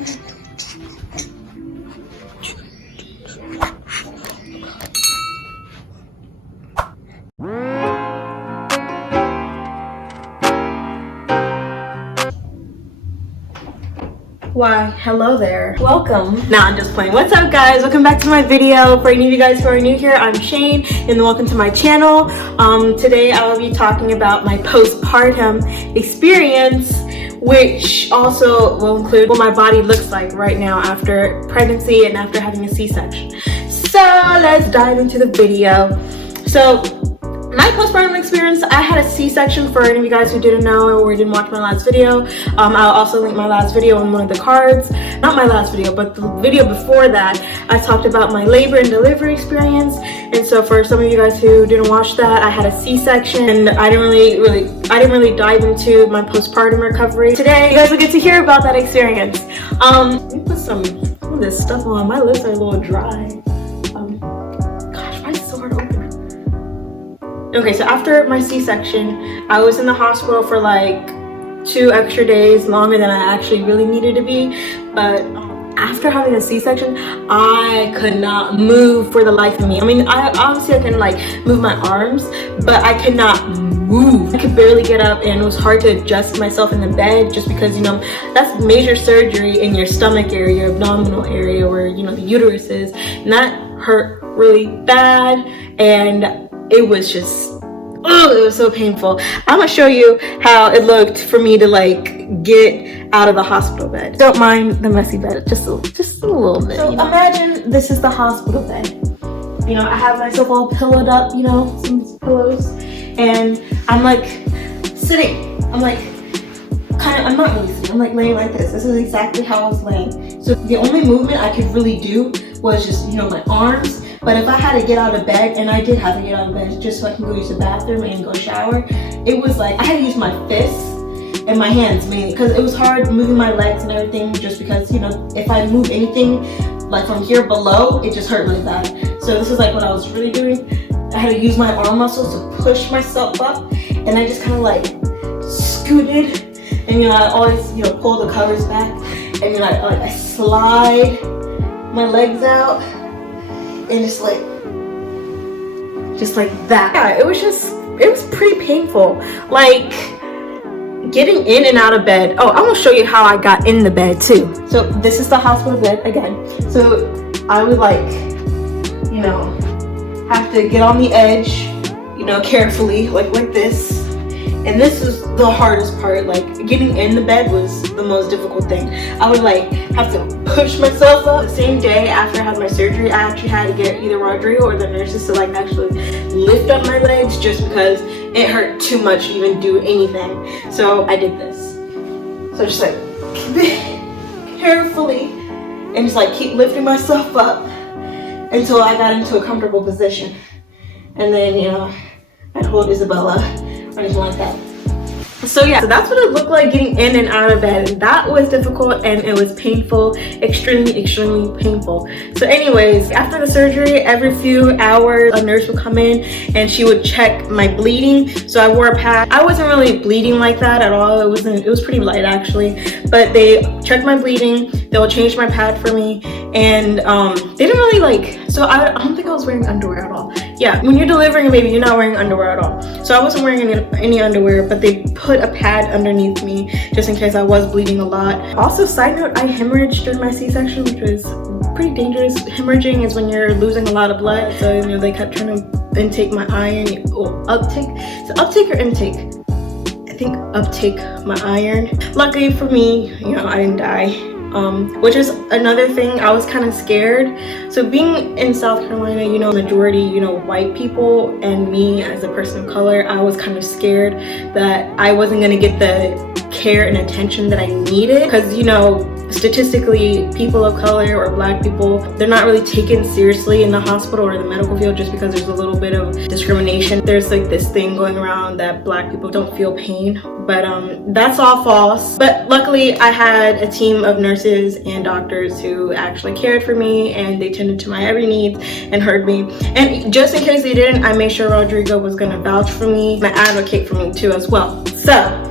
Why, hello there. Welcome. Nah, I'm just playing. What's up, guys? Welcome back to my video. For any of you guys who are new here, I'm Shane, and welcome to my channel. Today I will be talking about my postpartum experience, which also will include what my body looks like right now after pregnancy and after having a C-section. So let's dive into the video. So my postpartum experience, I had a C-section. For any of you guys who didn't know or didn't watch my last video, I'll also link my last video in one of the cards. Not my last video, but the video before that, I talked about my labor and delivery experience. And so for some of you guys who didn't watch that, I had a C-section, and I didn't really dive into my postpartum recovery. Today, you guys will get to hear about that experience. Let me put some of this stuff on. My lips are a little dry. Gosh, why is it so hard to open? Okay, so after my C-section, I was in the hospital for like 2 extra days, longer than I actually really needed to be. But after having a C-section, I could not move for the life of me. I mean, I can like move my arms, but I could not move. I could barely get up, and it was hard to adjust myself in the bed just because, you know, that's major surgery in your stomach area, your abdominal area where, you know, the uterus is, and that hurt really bad. And it was just, oh, it was so painful. I'm gonna show you how it looked for me to like get out of the hospital bed. Don't mind the messy bed, just a little bit. So imagine this is the hospital bed. You know, I have myself all pillowed up, you know, some pillows, and I'm like sitting. I'm like I'm not really sitting. I'm like laying like this. This is exactly how I was laying. So the only movement I could really do was just, you know, my arms. But if I had to get out of bed, and I did have to get out of bed just so I can go use the bathroom and go shower, it was like I had to use my fists and my hands mainly, because it was hard moving my legs and everything, just because, you know, if I move anything like from here below, it just hurt really bad. So this is like what I was really doing. I had to use my arm muscles to push myself up, and I just kind of like scooted, and, you know, I always, you know, pull the covers back, and, you know, I slide my legs out. And just like that. Yeah, it was pretty painful. Like getting in and out of bed. Oh, I want to show you how I got in the bed too. So this is the hospital bed again. So I would like, you know, have to get on the edge, you know, carefully, like this. And this is the hardest part. Like getting in the bed was the most difficult thing. I would like have to push myself up. The same day after I had my surgery, I actually had to get either Rodrigo or the nurses to like actually lift up my legs, just because it hurt too much to even do anything. So I did this. So just like carefully, and just like keep lifting myself up until I got into a comfortable position. And then, you know, I'd hold Isabella or anything like that. So yeah, so that's what it looked like getting in and out of bed, and that was difficult, and it was painful, extremely painful. So anyways, after the surgery, every few hours a nurse would come in and she would check my bleeding. So I wore a pad. I wasn't really bleeding like that at all. It was pretty light actually, but they checked my bleeding. They'll change my pad for me, and they didn't really like, so I don't think I was wearing underwear at all. Yeah, when you're delivering a baby, you're not wearing underwear at all. So I wasn't wearing any underwear, but they put a pad underneath me just in case I was bleeding a lot. Also, side note, I hemorrhaged during my C-section, which was pretty dangerous. Hemorrhaging is when you're losing a lot of blood. So, you know, they kept trying to intake my iron, or uptake. So uptake or intake? I think uptake my iron. Luckily for me, you know, I didn't die. Which is another thing. I was kind of scared. So being in South Carolina, you know, majority, you know, white people, and me as a person of color, I was kind of scared that I wasn't gonna get the care and attention that I needed, because, you know, statistically, people of color or black people, they're not really taken seriously in the hospital or the medical field, just because there's a little bit of discrimination. There's like this thing going around that black people don't feel pain, but that's all false. But luckily I had a team of nurses and doctors who actually cared for me, and they tended to my every need and heard me. And just in case they didn't, I made sure Rodrigo was gonna vouch for me and advocate for me too as well. So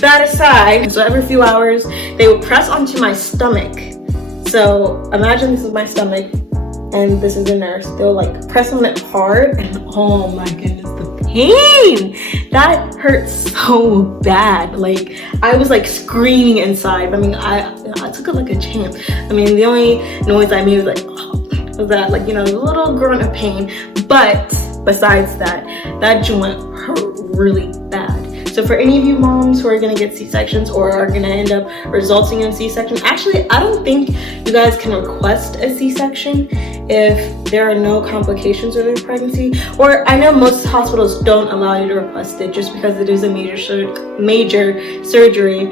that aside, so every few hours they would press onto my stomach. So imagine this is my stomach and this is the nurse. They'll like press on it hard, and oh my goodness, the pain that hurts so bad. Like I was like screaming inside. I mean, I took it like a champ. I mean, the only noise I made was like, oh, was that, like, you know, a little grunt of pain. But besides that, that joint hurt really bad. So for any of you moms who are gonna get C-sections or are gonna end up resulting in C-section, actually, I don't think you guys can request a C-section if there are no complications with your pregnancy. Or I know most hospitals don't allow you to request it just because it is a major surgery.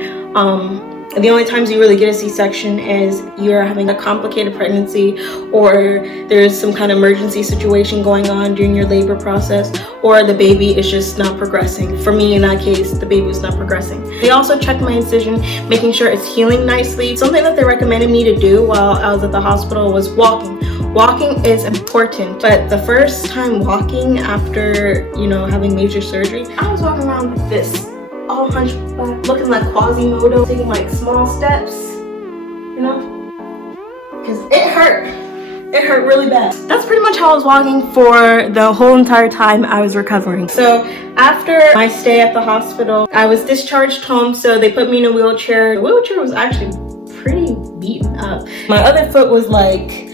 The only times you really get a C-section is you're having a complicated pregnancy, or there's some kind of emergency situation going on during your labor process, or the baby is just not progressing. For me, in that case, the baby was not progressing. They also checked my incision, making sure it's healing nicely. Something that they recommended me to do while I was at the hospital was walking. Walking is important, but the first time walking after, you know, having major surgery, I was walking around like this, all hunchback, looking like Quasimodo, taking like small steps, you know, because it hurt really bad. That's pretty much how I was walking for the whole entire time I was recovering. So after my stay at the hospital, I was discharged home, so they put me in a wheelchair. The wheelchair was actually pretty beaten up. My other foot was like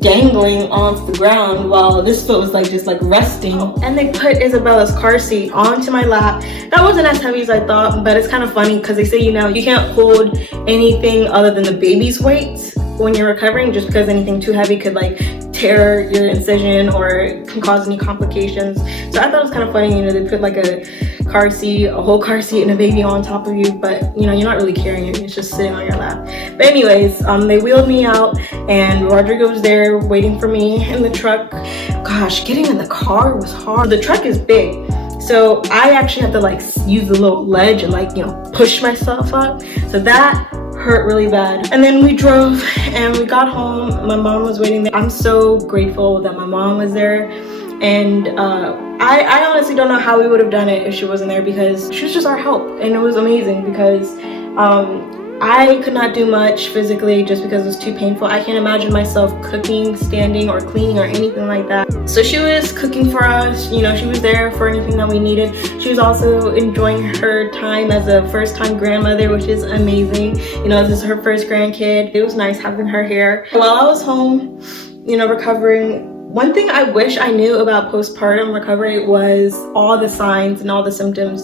dangling off the ground while this foot was like just like resting. And they put Isabella's car seat onto my lap. That wasn't as heavy as I thought, but it's kind of funny because they say, you know, you can't hold anything other than the baby's weight when you're recovering, just because anything too heavy could like tear your incision or can cause any complications. So I thought it was kind of funny, you know, they put like a car seat, a whole car seat and a baby on top of you, but you know, you're not really carrying it, it's just sitting on your lap. But anyways, they wheeled me out and Rodrigo was there waiting for me in the truck. Gosh, getting in the car was hard. The truck is big, so I actually have to like use the little ledge and like, you know, push myself up. So that hurt really bad. And then we drove and we got home. My mom was waiting there. I'm so grateful that my mom was there. And I honestly don't know how we would have done it if she wasn't there, because she was just our help. And it was amazing because I could not do much physically just because it was too painful. I can't imagine myself cooking, standing, or cleaning or anything like that. So she was cooking for us, you know, she was there for anything that we needed. She was also enjoying her time as a first-time grandmother, which is amazing. You know, this is her first grandkid. It was nice having her here. While I was home, you know, recovering, one thing I wish I knew about postpartum recovery was all the signs and all the symptoms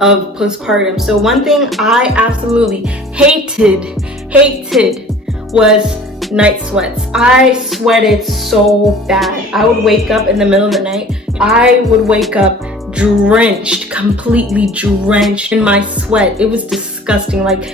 of postpartum. So one thing I absolutely hated was night sweats. I sweated so bad. I would wake up in the middle of the night. I would wake up drenched, completely drenched in my sweat. It was disgusting. Like,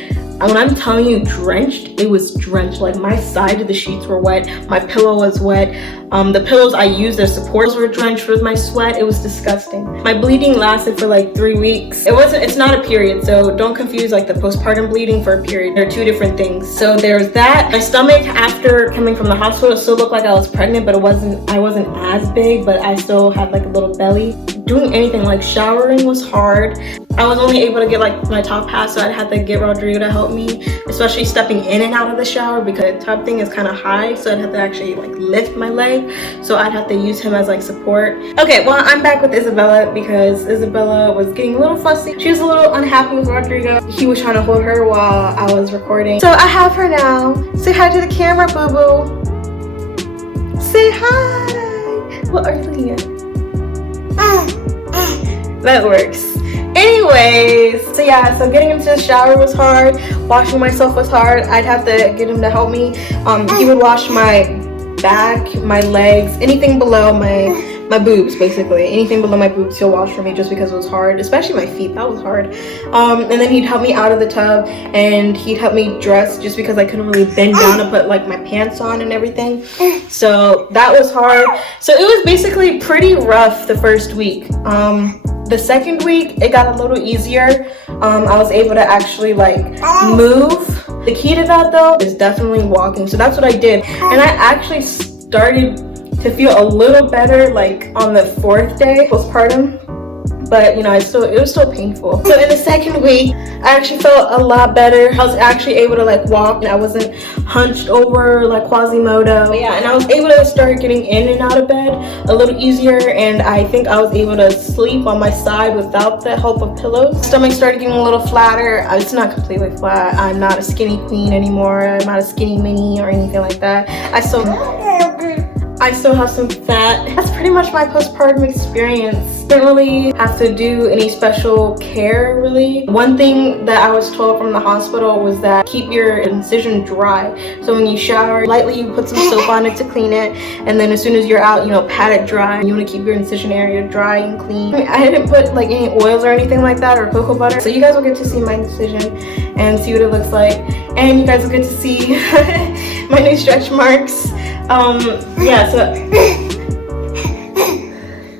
when I'm telling you drenched, it was drenched. Like, my side of the sheets were wet, my pillow was wet, the pillows I used as supports were drenched with my sweat. It was disgusting. My bleeding lasted for like 3 weeks. It's not a period, so don't confuse like the postpartum bleeding for a period. They're two different things. So there's that. My stomach after coming from the hospital still looked like I was pregnant, but I wasn't as big, but I still had like a little belly. Doing anything like showering was hard. I was only able to get like my top half, so I'd have to get Rodrigo to help me, especially stepping in and out of the shower because the top thing is kind of high, so I'd have to actually like lift my leg, so I'd have to use him as like support. Okay, well, I'm back with Isabella because Isabella was getting a little fussy. She was a little unhappy with Rodrigo. He was trying to hold her while I was recording. So I have her now. Say hi to the camera, boo-boo. Say hi. What are you looking at? That works. Anyways, so yeah, so getting into the shower was hard. Washing myself was hard. I'd have to get him to help me. He would wash my back, my legs, anything below my boobs, basically. Anything below my boobs he'll wash for me just because it was hard, especially my feet. That was hard. And then he'd help me out of the tub and he'd help me dress just because I couldn't really bend down and put like my pants on and everything. So that was hard. So it was basically pretty rough the first week. The second week, it got a little easier. I was able to actually like move. The key to that though is definitely walking. So that's what I did. And I actually started to feel a little better like on the 4th day postpartum. but you know, it was still painful. So in the second week, I actually felt a lot better. I was actually able to like walk, and I wasn't hunched over like Quasimodo. Yeah, and I was able to start getting in and out of bed a little easier, and I think I was able to sleep on my side without the help of pillows. Stomach started getting a little flatter. It's not completely flat. I'm not a skinny queen anymore. I'm not a skinny mini or anything like that. I still have some fat. That's pretty much my postpartum experience. Didn't really have to do any special care, really. One thing that I was told from the hospital was that keep your incision dry. So when you shower, lightly you put some soap on it to clean it, and then as soon as you're out, you know, pat it dry. You want to keep your incision area dry and clean. I didn't put like any oils or anything like that, or cocoa butter. So you guys will get to see my incision and see what it looks like, and you guys will get to see my new stretch marks. Yeah,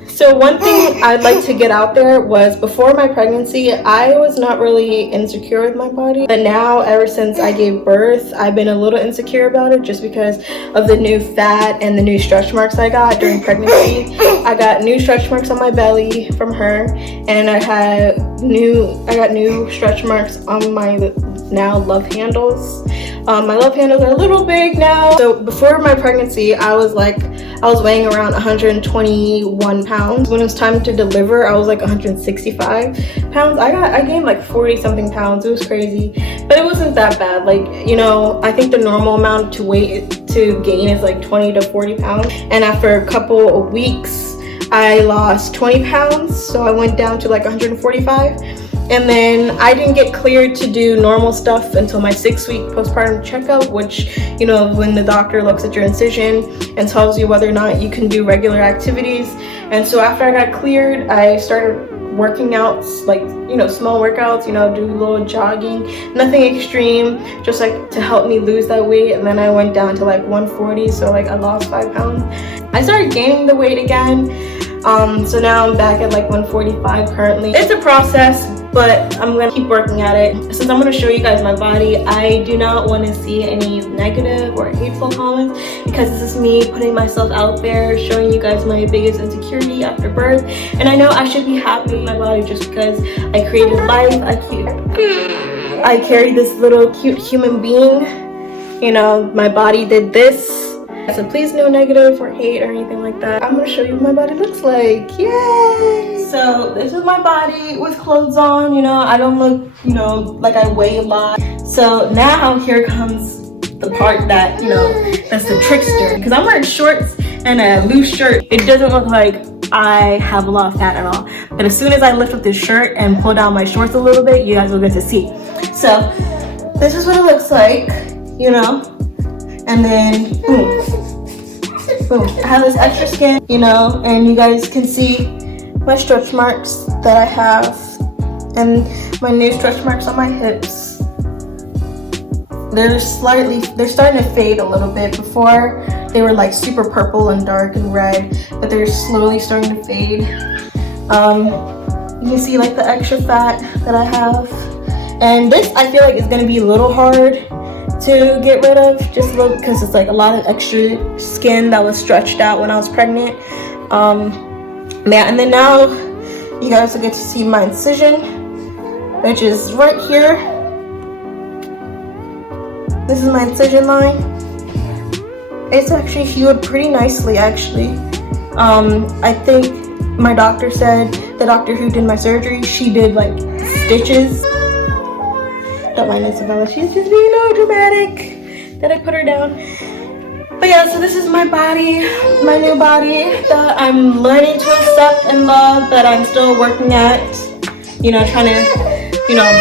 so one thing I'd like to get out there was, before my pregnancy, I was not really insecure with my body, but now ever since I gave birth, I've been a little insecure about it, just because of the new fat and the new stretch marks I got during pregnancy. I got new stretch marks on my belly from her, and I got new stretch marks on my now love handles. My love handles are a little big now. So before my pregnancy, I was weighing around 121 pounds. When it was time to deliver, I was like 165 pounds. I gained like 40 something pounds. It was crazy, but it wasn't that bad. Like, you know, I think the normal amount to gain is like 20 to 40 pounds. And after a couple of weeks, I lost 20 pounds. So I went down to like 145. And then I didn't get cleared to do normal stuff until my 6-week postpartum checkup, which, you know, when the doctor looks at your incision and tells you whether or not you can do regular activities. And so after I got cleared, I started working out, like, you know, small workouts, you know, do a little jogging, nothing extreme, just like to help me lose that weight. And then I went down to like 140, so like I lost 5 pounds. I started gaining the weight again. So now I'm back at like 145 currently. It's a process, but I'm gonna keep working at it. Since I'm gonna show you guys my body, I do not want to see any negative or hateful comments, because this is me putting myself out there, showing you guys my biggest insecurity after birth. And I know I should be happy with my body just because I created life. I carried this little cute human being. You know, my body did this. So please, no negative or hate or anything like that. I'm gonna show you what my body looks like. Yay! So this is my body with clothes on. You know, I don't look, you know, like I weigh a lot. So now here comes the part that, you know, that's the trickster. Because I'm wearing shorts and a loose shirt. It doesn't look like I have a lot of fat at all. But as soon as I lift up this shirt and pull down my shorts a little bit, you guys will get to see. So this is what it looks like, you know. And then boom, boom. I have this extra skin, you know, and you guys can see my stretch marks that I have, and my new stretch marks on my hips. They're starting to fade a little bit. Before they were like super purple and dark and red, but they're slowly starting to fade. You can see like the extra fat that I have, and this I feel like is gonna be a little hard to get rid of, just a little, because it's like a lot of extra skin that was stretched out when I was pregnant. Yeah, and then now you guys will get to see my incision, which is right here. This is my incision line. It's actually healed pretty nicely, actually. I think my doctor said, the doctor who did my surgery, she did like stitches. Don't mind Isabella, she's just being all dramatic that I put her down. But yeah, so this is my body, my new body that I'm learning to accept and love, that I'm still working at, you know, trying to, you know,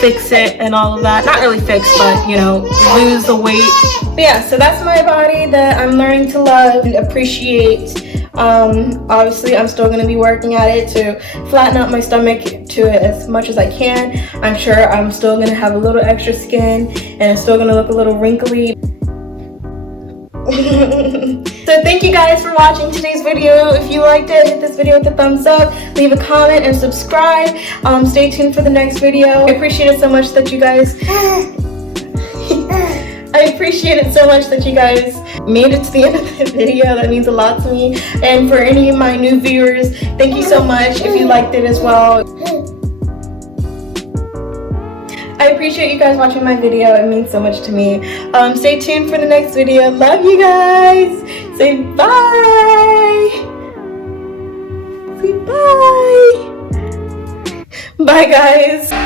fix it and all of that. Not really fix, but, you know, lose the weight. But yeah, so that's my body that I'm learning to love and appreciate. Obviously I'm still going to be working at it to flatten out my stomach to as much as I can. I'm sure I'm still going to have a little extra skin, and it's still going to look a little wrinkly. So thank you guys for watching today's video. If you liked it, hit this video with a thumbs up, leave a comment, and subscribe. Stay tuned for the next video. I appreciate it so much that you guys appreciate it so much that you guys made it to the end of the video. That means a lot to me. And for any of my new viewers, thank you so much if you liked it as well. I appreciate you guys watching my video. It means so much to me. Stay tuned for the next video. Love you guys. Say bye. Say bye. Bye, guys.